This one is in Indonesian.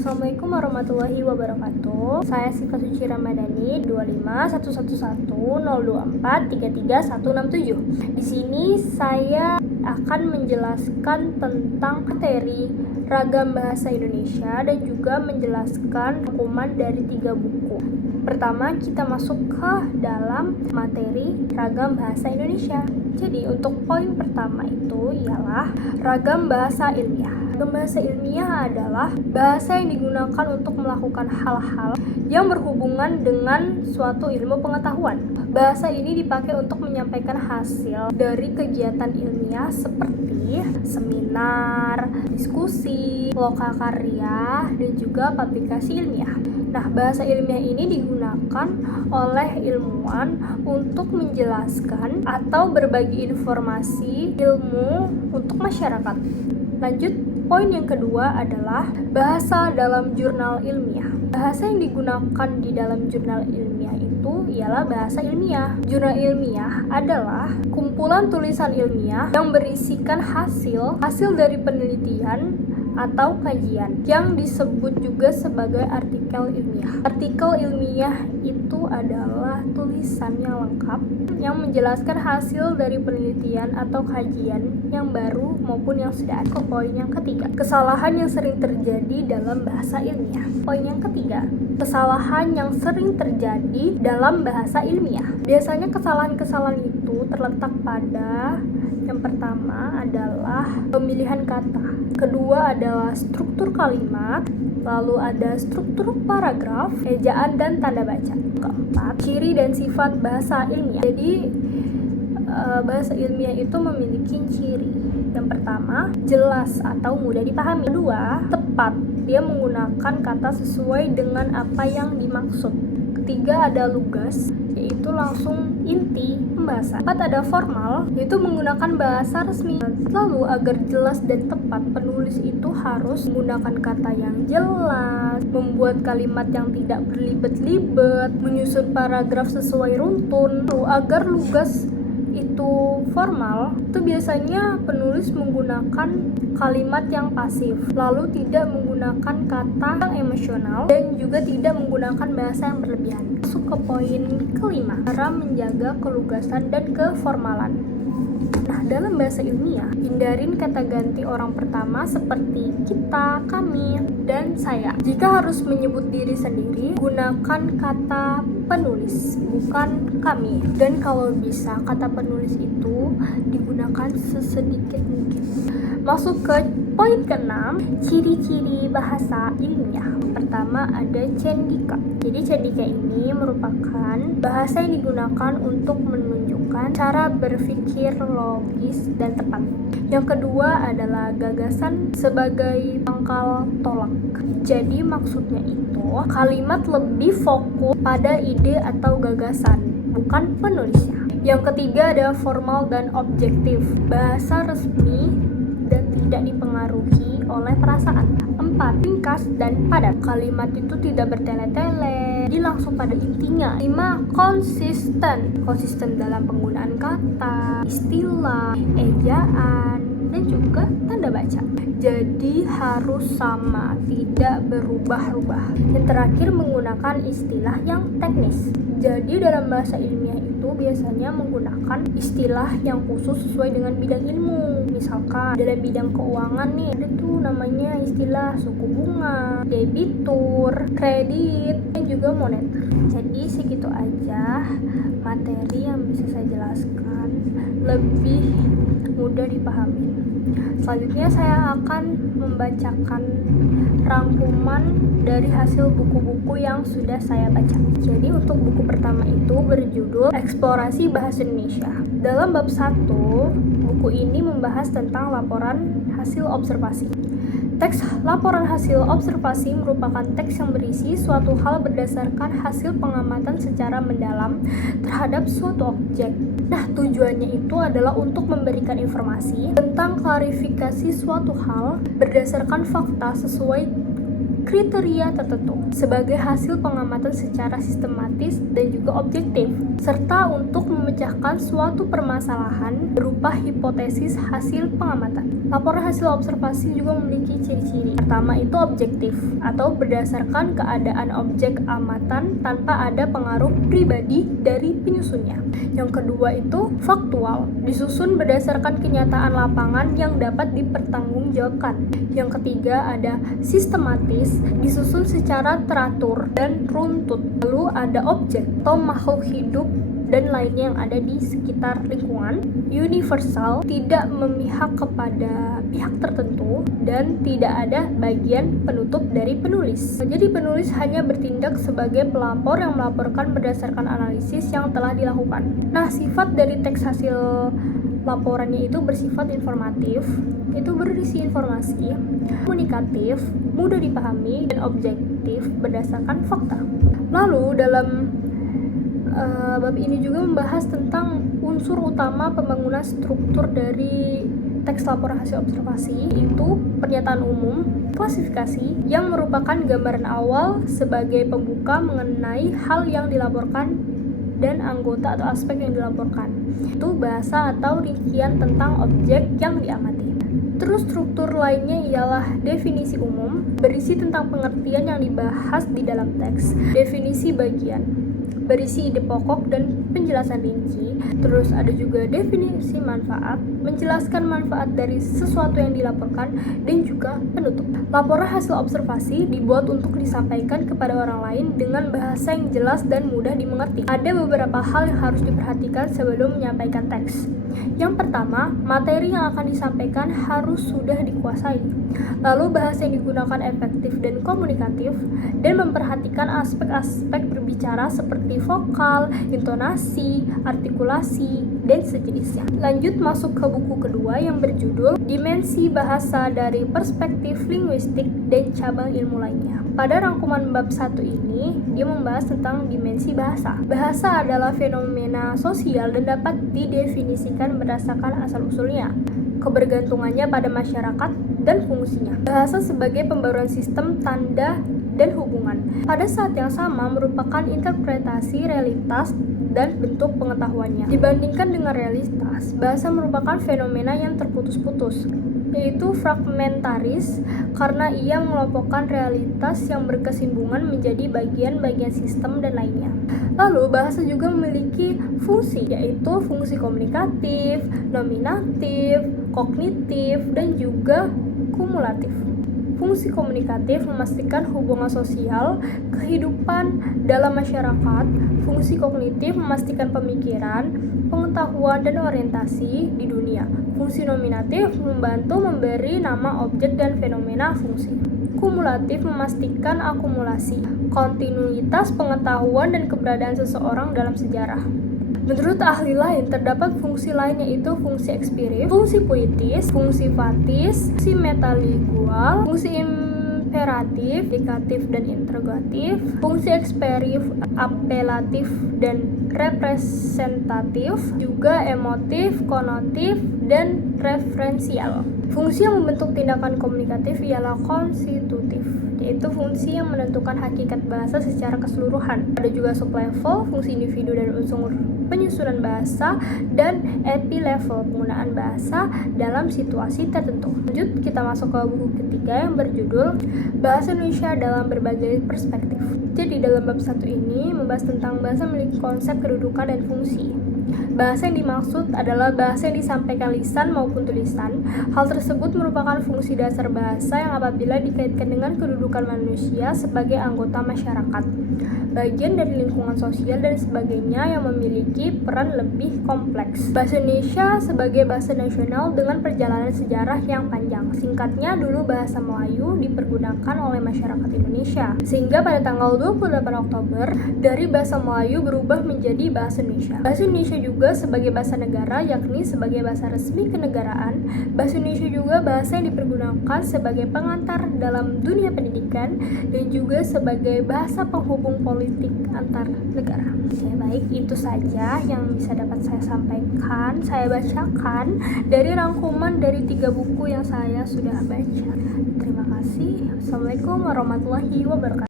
Assalamualaikum warahmatullahi wabarakatuh. Saya Siva Suci Ramadhani 2511102433167. Di sini saya akan menjelaskan tentang materi ragam bahasa Indonesia dan juga menjelaskan rangkuman dari 3 buku. Pertama, kita masuk ke dalam materi ragam bahasa Indonesia. Jadi, untuk poin pertama itu ialah ragam bahasa ilmiah. Ragam bahasa ilmiah adalah bahasa yang digunakan untuk melakukan hal-hal yang berhubungan dengan suatu ilmu pengetahuan. Bahasa ini dipakai untuk menyampaikan hasil dari kegiatan ilmiah seperti seminar, diskusi, lokakarya, dan juga publikasi ilmiah. Nah, bahasa ilmiah ini digunakan oleh ilmuwan untuk menjelaskan atau berbagi informasi ilmu untuk masyarakat. Lanjut, poin yang kedua adalah bahasa dalam jurnal ilmiah. Bahasa yang digunakan di dalam jurnal ilmiah itu ialah bahasa ilmiah. Jurnal ilmiah adalah kumpulan tulisan ilmiah yang berisikan hasil dari penelitian atau kajian yang disebut juga sebagai artikel ilmiah. Artikel ilmiah itu adalah tulisan yang lengkap yang menjelaskan hasil dari penelitian atau kajian yang baru maupun yang sudah ada. Poin yang ketiga, kesalahan yang sering terjadi dalam bahasa ilmiah. Poin yang ketiga, kesalahan yang sering terjadi dalam bahasa ilmiah. Biasanya kesalahan-kesalahan itu terletak pada yang pertama adalah pemilihan kata, kedua adalah struktur kalimat, lalu ada struktur paragraf, ejaan dan tanda baca. Keempat, ciri dan sifat bahasa ilmiah. Jadi bahasa ilmiah itu memiliki ciri. Yang pertama, jelas atau mudah dipahami. Kedua, tepat. Dia menggunakan kata sesuai dengan apa yang dimaksud. Ketiga, ada lugas, yaitu langsung inti pembahasan. Keempat, ada formal, yaitu menggunakan bahasa resmi. Lalu, agar jelas dan tepat, penulis itu harus menggunakan kata yang jelas, membuat kalimat yang tidak berlibet-libet, menyusun paragraf sesuai runtun. Lalu, agar lugas itu formal, itu biasanya penulis menggunakan kalimat yang pasif, lalu tidak menggunakan kata yang emosional dan juga tidak menggunakan bahasa yang berlebihan. Masuk ke poin kelima, cara menjaga kelugasan dan keformalan. Nah, dalam bahasa ilmiah, hindarin kata ganti orang pertama seperti kita, kami, dan saya. Jika harus menyebut diri sendiri, gunakan kata penulis, bukan kami. Dan kalau bisa, kata penulis itu digunakan sesedikit mungkin. Masuk ke poin ke-6, ciri-ciri bahasa ilmiah. Pertama ada cendika. Jadi cendika ini merupakan bahasa yang digunakan untuk menunjukkan cara berpikir logis dan tepat. Yang kedua adalah gagasan sebagai pangkal tolak. Jadi maksudnya itu kalimat lebih fokus pada ide atau gagasan, bukan penulisnya. Yang ketiga ada formal dan objektif. Bahasa resmi dan tidak dipengaruhi oleh perasaan. 4. Ringkas dan padat. Kalimat itu tidak bertele-tele, jadi langsung pada intinya. 5. Konsisten dalam penggunaan kata, istilah, ejaan, dan juga tanda baca. Jadi harus sama, tidak berubah-ubah. Yang terakhir menggunakan istilah yang teknis. Jadi dalam bahasa ilmiah itu biasanya menggunakan istilah yang khusus sesuai dengan bidang ilmu. Misalkan dalam bidang keuangan nih, ada tuh namanya istilah suku bunga, debitur, kredit, dan juga moneter. Jadi segitu aja materi yang bisa saya jelaskan, lebih mudah dipahami. Selanjutnya saya akan membacakan rangkuman dari hasil buku-buku yang sudah saya baca. Jadi untuk buku pertama itu berjudul Eksplorasi Bahasa Indonesia. Dalam bab 1, buku ini membahas tentang laporan hasil observasi. Teks laporan hasil observasi merupakan teks yang berisi suatu hal berdasarkan hasil pengamatan secara mendalam terhadap suatu objek. Nah, tujuannya itu adalah untuk memberikan informasi tentang klarifikasi suatu hal berdasarkan fakta sesuai kriteria tertentu sebagai hasil pengamatan secara sistematis dan juga objektif, serta untuk memecahkan suatu permasalahan berupa hipotesis hasil pengamatan. Laporan hasil observasi juga memiliki ciri-ciri. Pertama itu objektif atau berdasarkan keadaan objek amatan tanpa ada pengaruh pribadi dari penyusunnya. Yang kedua itu faktual, disusun berdasarkan kenyataan lapangan yang dapat dipertanggungjawabkan. Yang ketiga ada sistematis, disusun secara teratur dan runtut. Lalu ada objek atau makhluk hidup dan lainnya yang ada di sekitar lingkungan. Universal, tidak memihak kepada pihak tertentu dan tidak ada bagian penutup dari penulis. Jadi penulis hanya bertindak sebagai pelapor yang melaporkan berdasarkan analisis yang telah dilakukan. Nah, sifat dari teks hasil laporannya itu bersifat informatif, itu berisi informasi, komunikatif, mudah dipahami, dan objektif berdasarkan fakta. Lalu dalam bab ini juga membahas tentang unsur utama pembangunan struktur dari teks laporan hasil observasi, yaitu pernyataan umum, klasifikasi yang merupakan gambaran awal sebagai pembuka mengenai hal yang dilaporkan dan anggota atau aspek yang dilaporkan. Itu bahasa atau rincian tentang objek yang diamati. Terus struktur lainnya ialah definisi umum, berisi tentang pengertian yang dibahas di dalam teks, definisi bagian, berisi ide pokok dan penjelasan rinci. Terus ada juga definisi manfaat, menjelaskan manfaat dari sesuatu yang dilaporkan, dan juga penutup. Laporan hasil observasi dibuat untuk disampaikan kepada orang lain dengan bahasa yang jelas dan mudah dimengerti. Ada beberapa hal yang harus diperhatikan sebelum menyampaikan teks. Yang pertama, materi yang akan disampaikan harus sudah dikuasai. Lalu bahasa yang digunakan efektif dan komunikatif, dan memperhatikan aspek-aspek berbicara seperti vokal, intonasi, artikulasi, dan sejenisnya. Lanjut masuk ke buku kedua yang berjudul Dimensi Bahasa dari Perspektif Linguistik dan Cabang Ilmu Lainnya. Pada rangkuman bab 1 ini, dia membahas tentang dimensi bahasa. Bahasa adalah fenomena sosial dan dapat didefinisikan berdasarkan asal-usulnya, kebergantungannya pada masyarakat, dan fungsinya. Bahasa sebagai pembaruan sistem tanda dan hubungan. Pada saat yang sama merupakan interpretasi realitas dan bentuk pengetahuannya. Dibandingkan dengan realitas, bahasa merupakan fenomena yang terputus-putus, yaitu fragmentaris karena ia mengelompokkan realitas yang berkesinambungan menjadi bagian-bagian sistem dan lainnya. Lalu bahasa juga memiliki fungsi, yaitu fungsi komunikatif, nominatif, kognitif, dan juga kumulatif. Fungsi komunikatif memastikan hubungan sosial, kehidupan dalam masyarakat. Fungsi kognitif memastikan pemikiran, pengetahuan, dan orientasi di dunia. Fungsi nominatif membantu memberi nama objek dan fenomena fungsi. Kumulatif memastikan akumulasi, kontinuitas pengetahuan dan keberadaan seseorang dalam sejarah. Menurut ahli lain, terdapat fungsi lain yaitu fungsi ekspresif, fungsi puitis, fungsi fatis, fungsi metalingual, fungsi imperatif, indikatif dan interrogatif, fungsi ekspresif, apelatif dan representatif, juga emotif, konotif, dan referensial. Fungsi yang membentuk tindakan komunikatif ialah konstitutif, yaitu fungsi yang menentukan hakikat bahasa secara keseluruhan. Ada juga sublevel, fungsi individu dan unsur penyusunan bahasa, dan epilevel, penggunaan bahasa dalam situasi tertentu. Lanjut, kita masuk ke buku ketiga yang berjudul Bahasa Indonesia dalam Berbagai Perspektif. Jadi dalam bab 1 ini membahas tentang bahasa memiliki konsep kedudukan dan fungsi. Bahasa yang dimaksud adalah bahasa yang disampaikan lisan maupun tulisan. Hal tersebut merupakan fungsi dasar bahasa yang apabila dikaitkan dengan kedudukan manusia sebagai anggota masyarakat, bagian dari lingkungan sosial dan sebagainya yang memiliki peran lebih kompleks. Bahasa Indonesia sebagai bahasa nasional dengan perjalanan sejarah yang panjang. Singkatnya, dulu bahasa Melayu dipergunakan oleh masyarakat Indonesia, sehingga pada tanggal 28 Oktober dari bahasa Melayu berubah menjadi bahasa Indonesia. Bahasa Indonesia Indonesia juga sebagai bahasa negara, yakni sebagai bahasa resmi kenegaraan. Bahasa Indonesia juga bahasa yang dipergunakan sebagai pengantar dalam dunia pendidikan dan juga sebagai bahasa penghubung politik antar negara. Oke, baik, itu saja yang bisa dapat saya sampaikan, saya bacakan dari rangkuman dari 3 buku yang saya sudah baca. Terima kasih. Assalamualaikum warahmatullahi wabarakatuh.